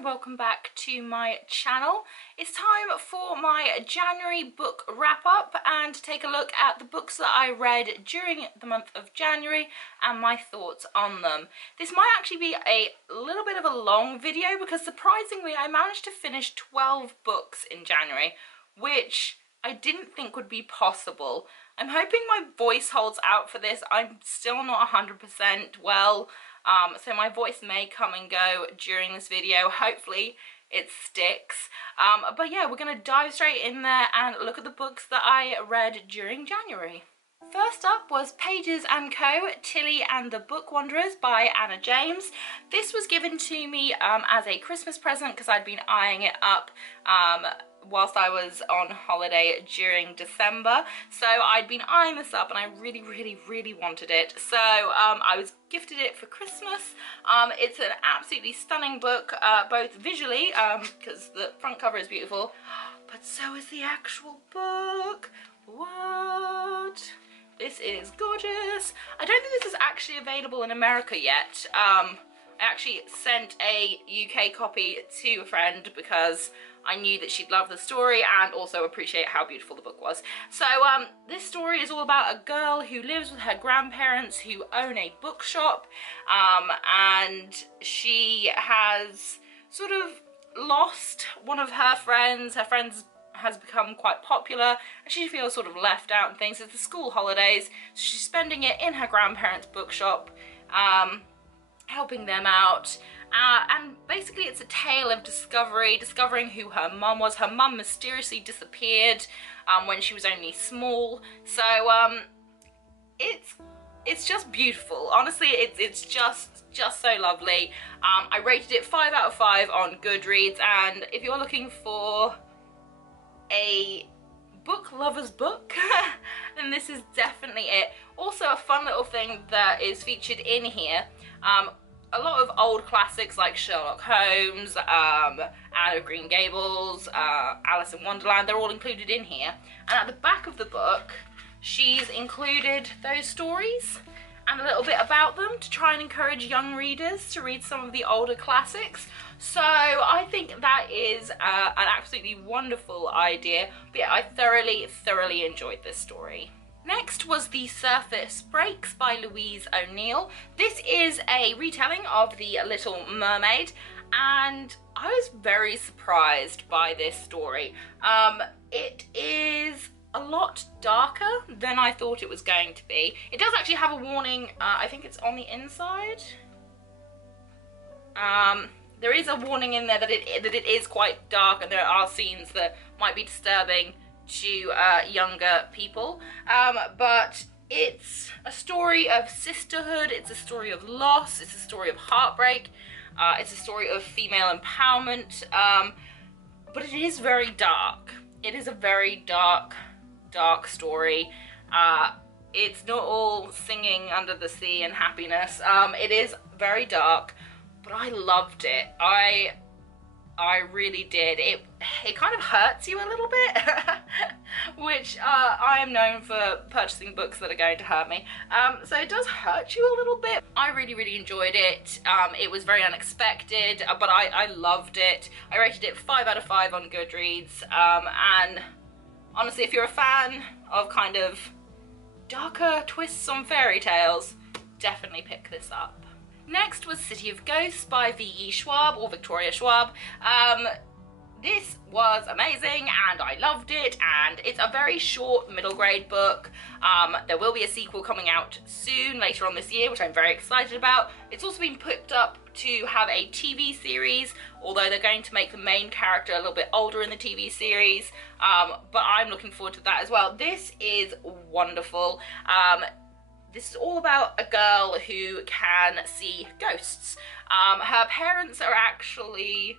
and welcome back to my channel. It's time for my January book wrap up and to take a look at the books that I read during the month of January and my thoughts on them. This might actually be a little bit of a long video because surprisingly I managed to finish 12 books in January, which I didn't think would be possible. I'm hoping my voice holds out for this. I'm still not 100% well. So my voice may come and go during this video. Hopefully it sticks. But yeah, we're going to dive straight in there and look at the books that I read during January. First up was Pages & Co. Tilly and the Book Wanderers by Anna James. This was given to me as a Christmas present because I'd been eyeing it up whilst I was on holiday during December. So I'd been eyeing this up and I really wanted it. So I was gifted it for Christmas. It's an absolutely stunning book, both visually, because the front cover is beautiful, but so is the actual book. What? This is gorgeous. I don't think this is actually available in America yet. I actually sent a UK copy to a friend because I knew that she'd love the story and also appreciate how beautiful the book was. So this story is all about a girl who lives with her grandparents who own a bookshop, and she has sort of lost one of her friends. Her friends has become quite popular and she feels sort of left out and things. It's the school holidays, so she's spending it in her grandparents' bookshop, helping them out. And basically it's a tale of discovering who her mum was. Her mum mysteriously disappeared when she was only small. So it's just beautiful. Honestly, it's just so lovely. I rated it 5 out of 5 on Goodreads, and if you're looking for a book lover's book, then this is definitely it. Also a fun little thing that is featured in here. A lot of old classics like Sherlock Holmes, Anne of Green Gables, Alice in Wonderland, they're all included in here. And at the back of the book, she's included those stories and a little bit about them to try and encourage young readers to read some of the older classics. So I think that is an absolutely wonderful idea. But yeah, I thoroughly enjoyed this story. Next was The Surface Breaks by Louise O'Neill. This is a retelling of The Little Mermaid, and I was very surprised by this story. It is a lot darker than I thought it was going to be. It does actually have a warning, I think it's on the inside. There is a warning in there that it is quite dark and there are scenes that might be disturbing to younger people, but it's a story of sisterhood, it's a story of loss, it's a story of heartbreak, it's a story of female empowerment, but it is very dark. It is a very dark story. It's not all singing under the sea and happiness. It is very dark, but I loved it. I really did. It kind of hurts you a little bit, which I am known for purchasing books that are going to hurt me. So it does hurt you a little bit. I really enjoyed it. It was very unexpected, but I loved it. I rated it 5 out of 5 on Goodreads. And honestly, if you're a fan of kind of darker twists on fairy tales, definitely pick this up. Next was City of Ghosts by V.E. Schwab, or Victoria Schwab. This was amazing and I loved it, and it's a very short middle grade book. There will be a sequel coming out soon, later on this year, which I'm very excited about. It's also been put up to have a TV series, although they're going to make the main character a little bit older in the TV series, but I'm looking forward to that as well. This is wonderful. This is all about a girl who can see ghosts. Her parents are actually,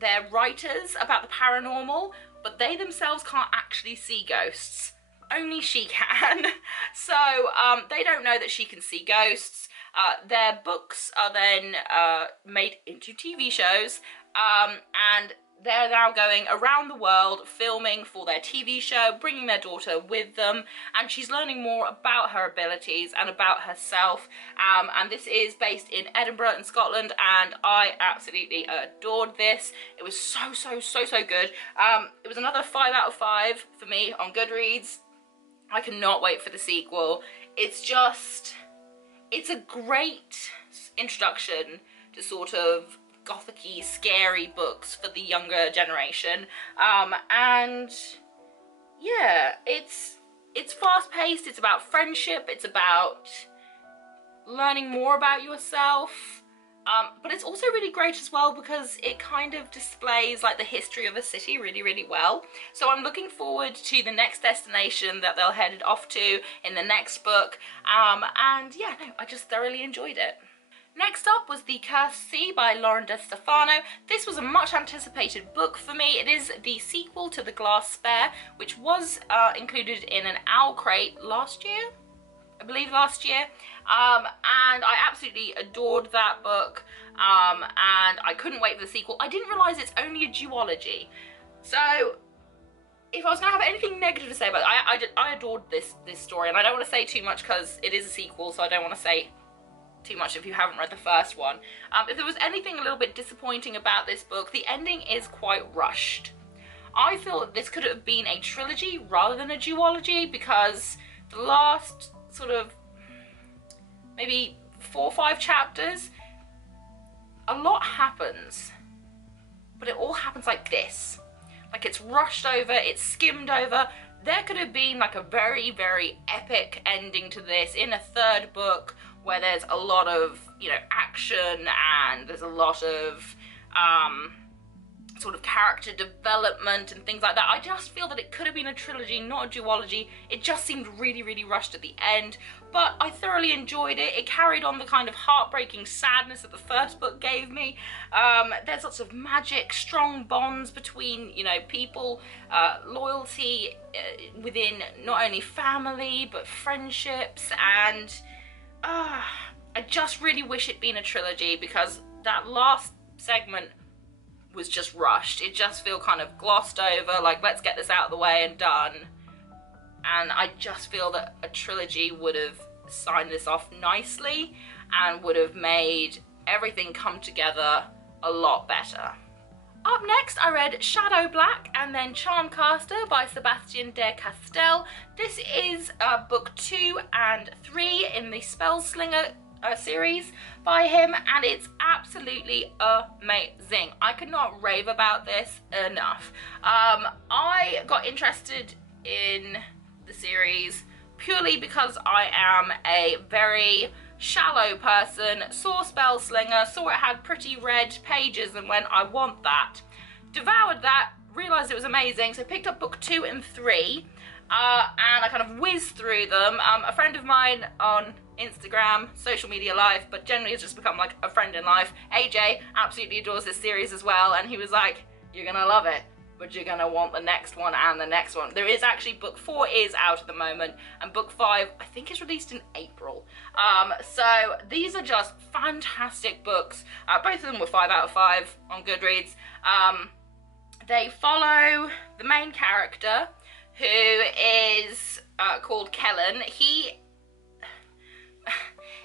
they're writers about the paranormal, but they themselves can't actually see ghosts. Only she can. So they don't know that she can see ghosts. Their books are then made into TV shows, and they're now going around the world filming for their TV show, bringing their daughter with them, and she's learning more about her abilities and about herself. And this is based in Edinburgh in Scotland, and I absolutely adored this. It was so good. It was another 5 out of 5 for me on Goodreads. I cannot wait for the sequel. It's a great introduction to sort of gothic-y, scary books for the younger generation. And yeah, it's fast-paced, it's about friendship, it's about learning more about yourself. But it's also really great as well because it kind of displays like the history of a city really well. So I'm looking forward to the next destination that they'll head off to in the next book. And yeah, no, I just thoroughly enjoyed it. Next up was The Cursed Sea by Lauren De Stefano. This was a much anticipated book for me. It is the sequel to The Glass Spare, which was included in an Owl Crate last year. I believe last year, and I absolutely adored that book, and I couldn't wait for the sequel. I didn't realise it's only a duology, so if I was going to have anything negative to say about it, I adored this story, and I don't want to say too much because it is a sequel, so I don't want to say too much if you haven't read the first one. If there was anything a little bit disappointing about this book, the ending is quite rushed. I feel that this could have been a trilogy rather than a duology, because the last sort of maybe 4 or 5 chapters, a lot happens, but it all happens like this. Like it's rushed over, it's skimmed over. There could have been like a very epic ending to this in a 3rd book where there's a lot of, you know, action and there's a lot of sort of character development and things like that. I just feel that it could have been a trilogy, not a duology. It just seemed really rushed at the end, but I thoroughly enjoyed it. It carried on the kind of heartbreaking sadness that the first book gave me. There's lots of magic, strong bonds between, you know, people, loyalty within not only family but friendships, and I just really wish it'd been a trilogy, because that last segment was just rushed. It just feel kind of glossed over, like let's get this out of the way and done. And I just feel that a trilogy would have signed this off nicely and would have made everything come together a lot better. Up next, I read Shadow Black and then Charmcaster by Sebastian de Castell. This is book 2 and 3 in the Spellslinger series by him, and it's absolutely amazing. I could not rave about this enough. I got interested in the series purely because I am a very shallow person, saw Spellslinger, saw it had pretty red pages and went, I want that. Devoured that, realised it was amazing, so picked up book 2 and 3, and I kind of whizzed through them. A friend of mine on Instagram, social media life, but generally has just become like a friend in life, AJ, absolutely adores this series as well, and he was like, you're gonna love it, but you're gonna want the next one and the next one. There is actually, book 4 is out at the moment, and book 5 I think is released in April. So these are just fantastic books. Both of them were 5 out of 5 on Goodreads. They follow the main character, who is called Kellen.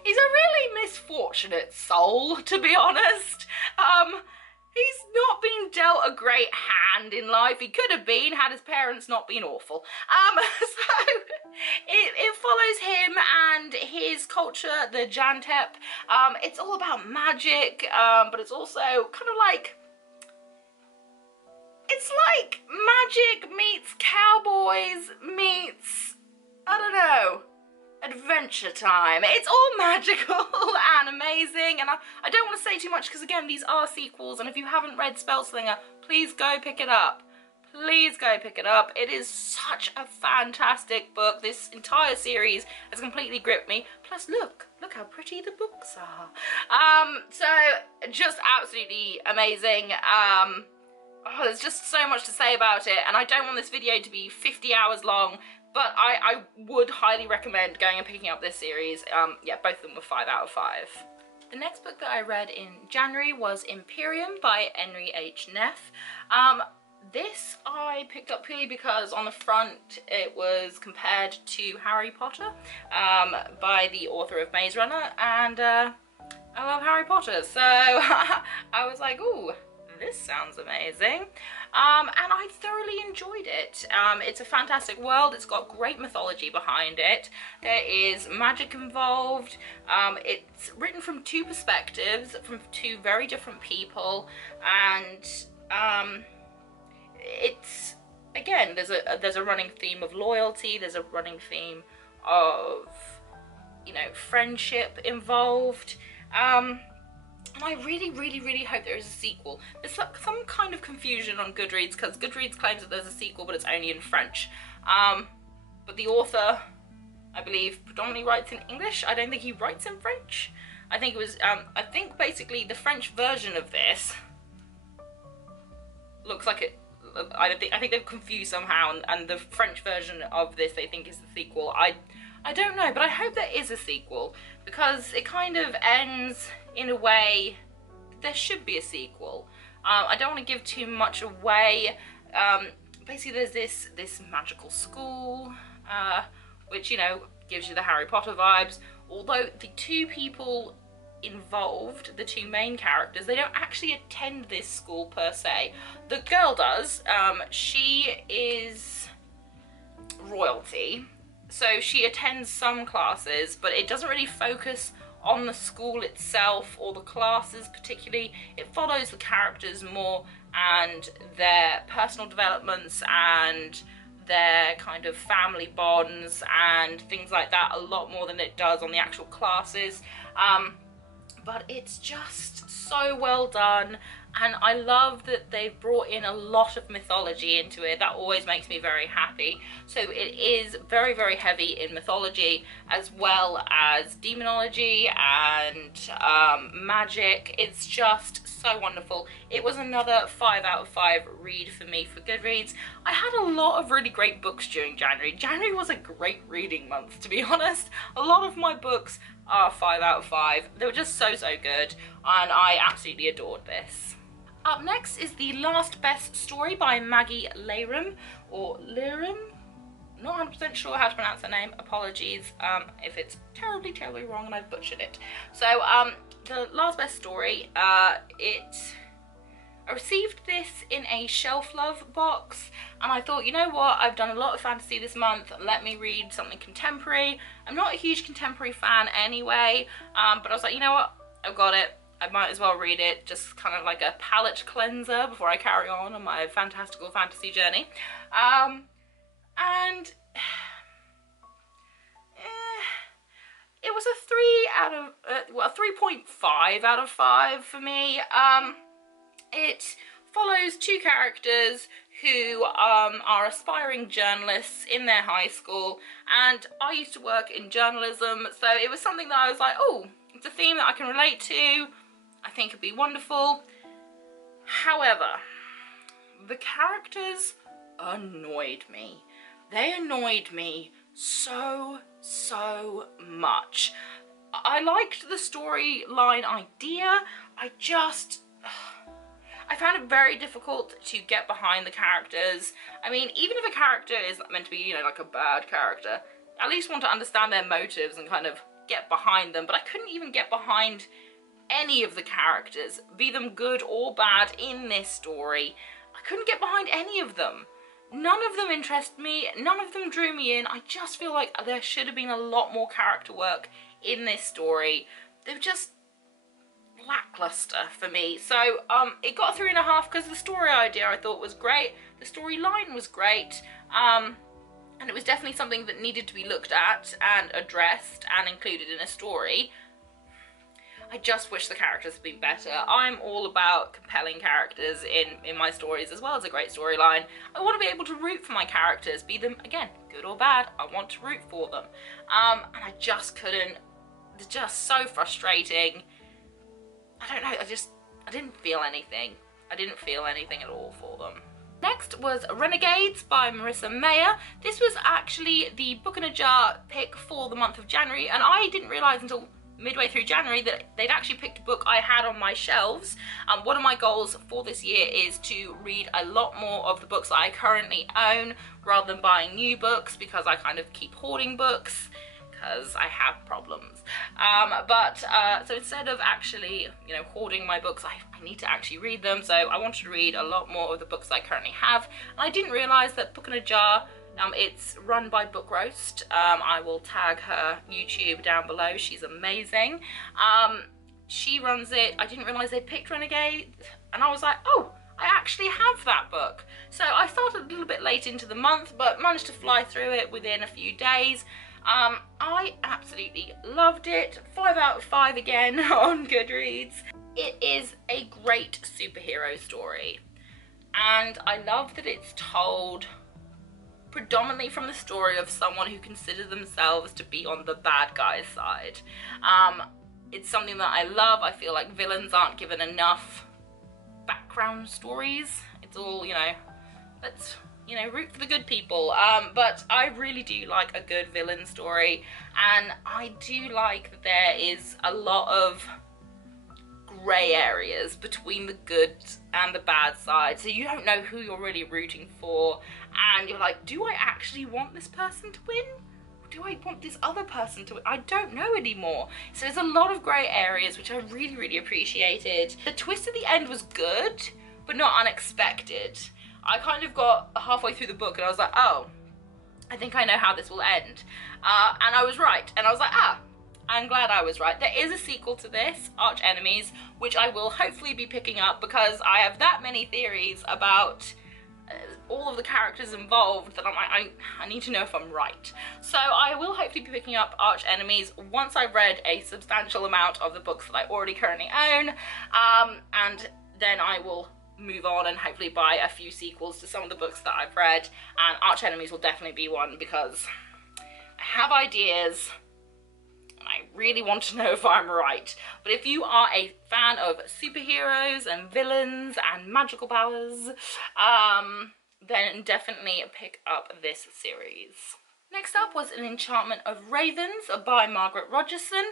He's a really misfortunate soul, to be honest. He's not been dealt a great hand in life. He could have been, had his parents not been awful. So it follows him and his culture, the Jantep. It's all about magic, but it's also kind of like, it's like magic meets cowboys meets, I don't know, adventure time. It's all magical and amazing, and I don't want to say too much because again, these are sequels, and if you haven't read Spellslinger, please go pick it up. Please go pick it up. It is such a fantastic book. This entire series has completely gripped me. Plus look how pretty the books are. So just absolutely amazing. Oh, there's just so much to say about it, and I don't want this video to be 50 hours long, but I would highly recommend going and picking up this series. Yeah, both of them were 5 out of 5. The next book that I read in January was Imperium by Henry H. Neff. This I picked up purely because on the front it was compared to Harry Potter by the author of Maze Runner, and I love Harry Potter, so I was like, ooh, this sounds amazing. And I thoroughly enjoyed it. It's a fantastic world, it's got great mythology behind it, there is magic involved, it's written from two perspectives, from two very different people, and it's, again, there's a running theme of loyalty, there's a running theme of, you know, friendship involved. And I really hope there is a sequel. There's some kind of confusion on Goodreads because Goodreads claims that there's a sequel but it's only in French. But the author, I believe, predominantly writes in English. I don't think he writes in French. I think it was, I think basically the French version of this looks like it, I think they've confused somehow, and the French version of this they think is the sequel. I don't know, but I hope there is a sequel because it kind of ends in a way there should be a sequel. I don't want to give too much away. Basically there's this magical school which, you know, gives you the Harry Potter vibes, although the two people involved, the two main characters, they don't actually attend this school per se. The girl does. She is royalty, so she attends some classes, but it doesn't really focus on the school itself or the classes particularly. It follows the characters more and their personal developments and their kind of family bonds and things like that a lot more than it does on the actual classes. But it's just so well done, and I love that they've brought in a lot of mythology into it. That always makes me very happy. So it is very heavy in mythology as well as demonology and magic. It's just so wonderful. It was another 5 out of 5 read for me for Goodreads. I had a lot of really great books during January. January was a great reading month, to be honest. A lot of my books are 5 out of 5. They were just so good, and I absolutely adored this. Up next is The Last Best Story by Maggie Larum, or Lirum. Not 100% sure how to pronounce her name. Apologies if it's terribly wrong and I've butchered it. So The Last Best Story, I received this in a Shelf Love box, and I thought, you know what, I've done a lot of fantasy this month, let me read something contemporary. I'm not a huge contemporary fan anyway, but I was like, you know what, I've got it, I might as well read it, just kind of like a palate cleanser before I carry on my fantastical fantasy journey. And it was a 3.5 out of 5 for me. It follows two characters who are aspiring journalists in their high school, and I used to work in journalism, so it was something that I was like, oh, it's a theme that I can relate to, I think it'd be wonderful. However, the characters annoyed me. They annoyed me so much. I liked the storyline idea, I found it very difficult to get behind the characters. I mean, even if a character is meant to be, you know, like a bad character, I at least want to understand their motives and kind of get behind them, but I couldn't even get behind any of the characters, be them good or bad in this story. I couldn't get behind any of them. None of them interested me, none of them drew me in. I just feel like there should have been a lot more character work in this story. They were just lackluster for me. So it got 3.5 because the story idea I thought was great, the storyline was great, and it was definitely something that needed to be looked at and addressed and included in a story. I just wish the characters had been better. I'm all about compelling characters in my stories as well as a great storyline. I want to be able to root for my characters, be them, again, good or bad. I want to root for them. And I just couldn't. It's just so frustrating. I don't know, I didn't feel anything. I didn't feel anything at all for them. Next was Renegades by Marissa Meyer. This was actually the Book in a Jar pick for the month of January, and I didn't realise until midway through January that they'd actually picked a book I had on my shelves. One of my goals for this year is to read a lot more of the books that I currently own rather than buying new books, because I kind of keep hoarding books because I have problems. So instead of actually, you know, hoarding my books, I need to actually read them. So I wanted to read a lot more of the books that I currently have. And I didn't realise that Book in a Jar, it's run by Book Roast. I will tag her YouTube down below. She's amazing. She runs it. I didn't realise they picked Renegade, and I was like, oh, I actually have that book. So I started a little bit late into the month, but managed to fly through it within a few days. I absolutely loved it. 5 out of 5 again on Goodreads. It is a great superhero story, and I love that it's told predominantly from the story of someone who considers themselves to be on the bad guy's side. It's something that I love. I feel like villains aren't given enough background stories. It's all, you know, let's, you know, root for the good people. But I really do like a good villain story, and I do like that there is a lot of grey areas between the good and the bad side, so you don't know who you're really rooting for, and you're like, do I actually want this person to win? Do I want this other person to win? I don't know anymore. So there's a lot of grey areas, which I really, really appreciated. The twist at the end was good, but not unexpected. I kind of got halfway through the book and I was like, oh, I think I know how this will end. And I was right. And I was like, I'm glad I was right. There is a sequel to this, Arch Enemies, which I will hopefully be picking up because I have that many theories about all of the characters involved that I need to know if I'm right. So I will hopefully be picking up Arch Enemies once I've read a substantial amount of the books that I already currently own, and then I will move on and hopefully buy a few sequels to some of the books that I've read, and Arch Enemies will definitely be one because I have ideas and I really want to know if I'm right. But if you are a fan of superheroes and villains and magical powers, then definitely pick up this series. Next up was An Enchantment of Ravens by Margaret Rogerson.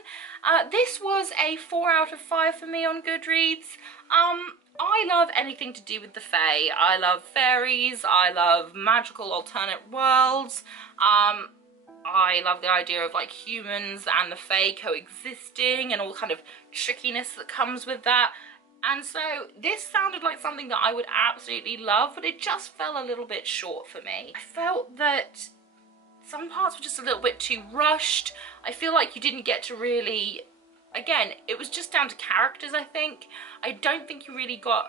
This was a 4 out of 5 for me on Goodreads. I love anything to do with the Fae. I love fairies, I love magical alternate worlds. I love the idea of like humans and the Fae coexisting and all kind of trickiness that comes with that. And so this sounded like something that I would absolutely love, but it just fell a little bit short for me. I felt that some parts were just a little bit too rushed. I feel like you didn't get to really, again, it was just down to characters, I think. I don't think you really got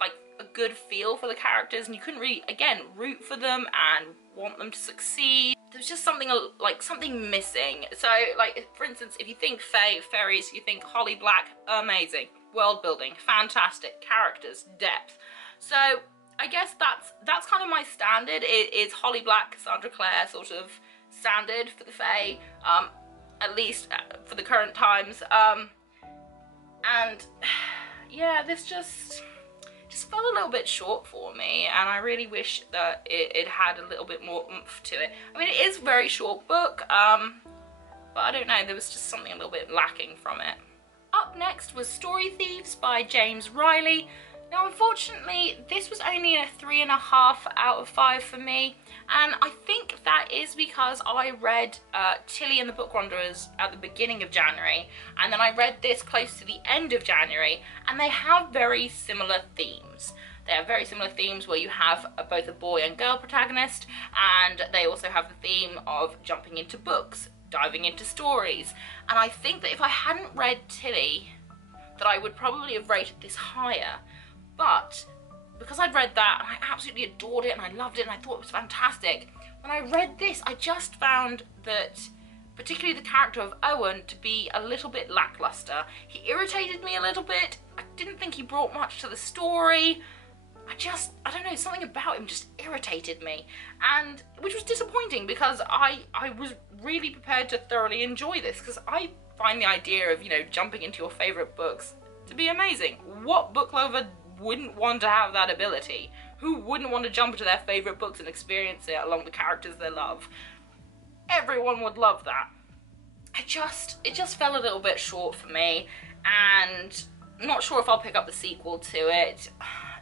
like a good feel for the characters, and you couldn't really, again, root for them and want them to succeed. There was just something like something missing. So like, for instance, if you think Fae, fairies, you think Holly Black, amazing. World building, fantastic. Characters, depth. So I guess that's kind of my standard. It is Holly Black, Cassandra Clare sort of standard for the Fae, at least for the current times. And yeah, this just fell a little bit short for me, and I really wish that it had a little bit more oomph to it. I mean, it is a very short book, but I don't know, there was just something a little bit lacking from it. Up next was Story Thieves by James Riley. Now, unfortunately, this was only a 3.5 out of 5 for me, and I think that is because I read Tilly and the Book Wanderers at the beginning of January, and then I read this close to the end of January, and they have very similar themes. They have very similar themes where you have both a boy and girl protagonist, and they also have the theme of jumping into books, diving into stories. And I think that if I hadn't read Tilly, that I would probably have rated this higher. But because I'd read that and I absolutely adored it and I loved it and I thought it was fantastic, when I read this, I just found that particularly the character of Owen to be a little bit lackluster. He irritated me a little bit. I didn't think he brought much to the story. I don't know, something about him just irritated me, and which was disappointing because I was really prepared to thoroughly enjoy this, because I find the idea of, you know, jumping into your favourite books to be amazing. What book lover wouldn't want to have that ability? Who wouldn't want to jump into their favourite books and experience it along the characters they love? Everyone would love that. it just fell a little bit short for me, and I'm not sure if I'll pick up the sequel to it.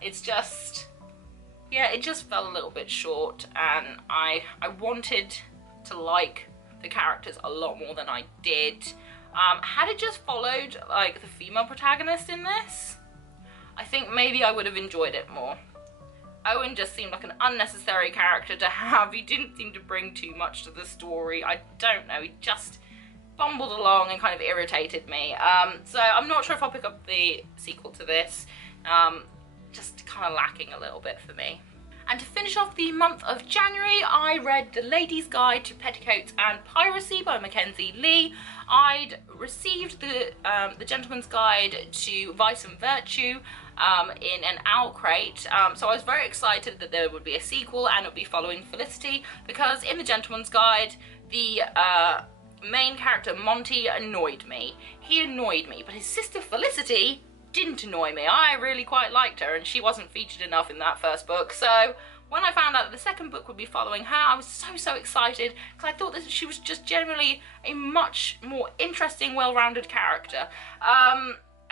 It's just, yeah, it just fell a little bit short, and I wanted to like the characters a lot more than I did. Had it just followed like the female protagonist in this, I think maybe I would have enjoyed it more. Owen just seemed like an unnecessary character to have. He didn't seem to bring too much to the story. I don't know, he just bumbled along and kind of irritated me. So I'm not sure if I'll pick up the sequel to this. Just kind of lacking a little bit for me. And to finish off the month of January, I read The Lady's Guide to Petticoats and Piracy by Mackenzie Lee. I'd received the Gentleman's Guide to Vice and Virtue in an owl crate, so I was very excited that there would be a sequel and it would be following Felicity, because in the Gentleman's Guide, the main character Monty annoyed me. He annoyed me, but his sister Felicity didn't annoy me. I really quite liked her, and she wasn't featured enough in that first book. So when I found out that the second book would be following her, I was so excited, because I thought that she was just generally a much more interesting, well-rounded character.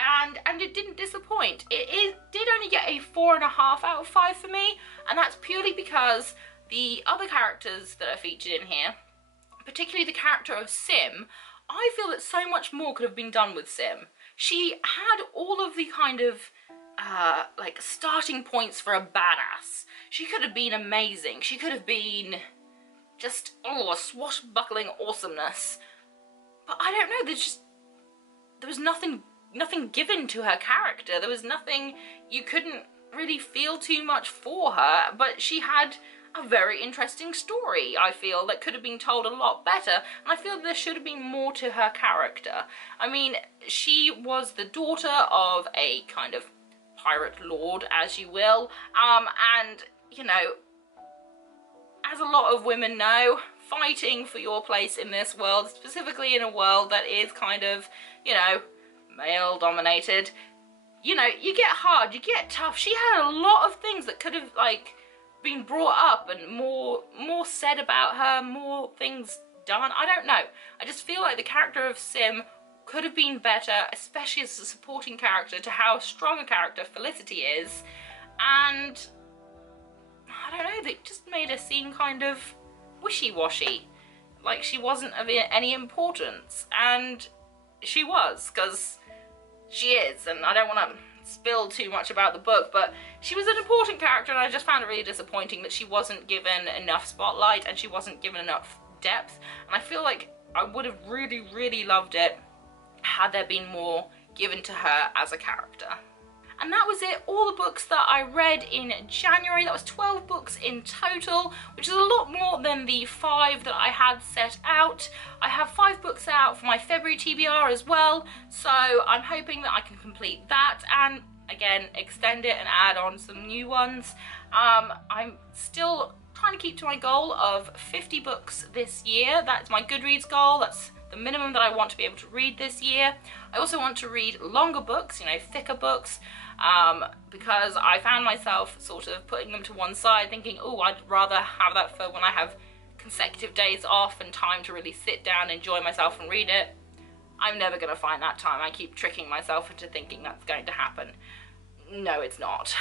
And it didn't disappoint. It did only get a 4.5 out of 5 for me, and that's purely because the other characters that are featured in here, particularly the character of Sim, I feel that so much more could have been done with Sim. She had all of the kind of like starting points for a badass. She could have been amazing. She could have been just, oh, a swashbuckling awesomeness. But I don't know, there was nothing given to her character. There was nothing, you couldn't really feel too much for her, but she had a very interesting story, I feel, that could have been told a lot better, and I feel there should have been more to her character. I mean, she was the daughter of a kind of pirate lord, as you will, and, you know, as a lot of women know, fighting for your place in this world, specifically in a world that is kind of, you know, male-dominated, you know, you get hard, you get tough. She had a lot of things that could have, like, been brought up and more said about her, more things done. I don't know. I just feel like the character of Sim could have been better, especially as a supporting character to how strong a character Felicity is. And I don't know, they just made her seem kind of wishy-washy, like she wasn't of any importance. And she was, because she is, and I don't want to spill too much about the book, but she was an important character, and I just found it really disappointing that she wasn't given enough spotlight and she wasn't given enough depth. And I feel like I would have really loved it had there been more given to her as a character. And that was it, all the books that I read in January. That was 12 books in total, which is a lot more than the 5 that I had set out. I have 5 books out for my February TBR as well, so I'm hoping that I can complete that and, again, extend it and add on some new ones. I'm still trying to keep to my goal of 50 books this year. That's my Goodreads goal. That's the minimum that I want to be able to read this year. I also want to read longer books, you know, thicker books, because I found myself sort of putting them to one side, thinking, oh, I'd rather have that for when I have consecutive days off and time to really sit down, enjoy myself and read it. I'm never going to find that time. I keep tricking myself into thinking that's going to happen. No, it's not.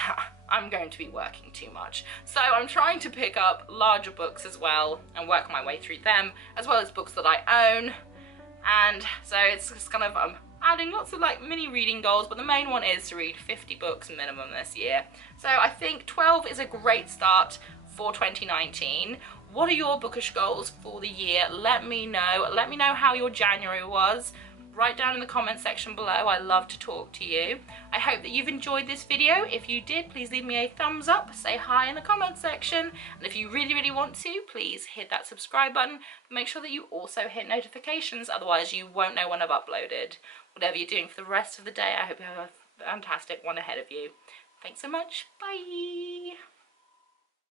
I'm going to be working too much. So I'm trying to pick up larger books as well and work my way through them, as well as books that I own. And so it's just kind of, I'm adding lots of like mini reading goals, but the main one is to read 50 books minimum this year. So I think 12 is a great start for 2019. What are your bookish goals for the year? Let me know. Let me know how your January was. Write down in the comment section below. I love to talk to you. I hope that you've enjoyed this video. If you did, please leave me a thumbs up, say hi in the comment section. And if you really want to, please hit that subscribe button. Make sure that you also hit notifications, otherwise you won't know when I've uploaded. Whatever you're doing for the rest of the day, I hope you have a fantastic one ahead of you. Thanks so much. Bye.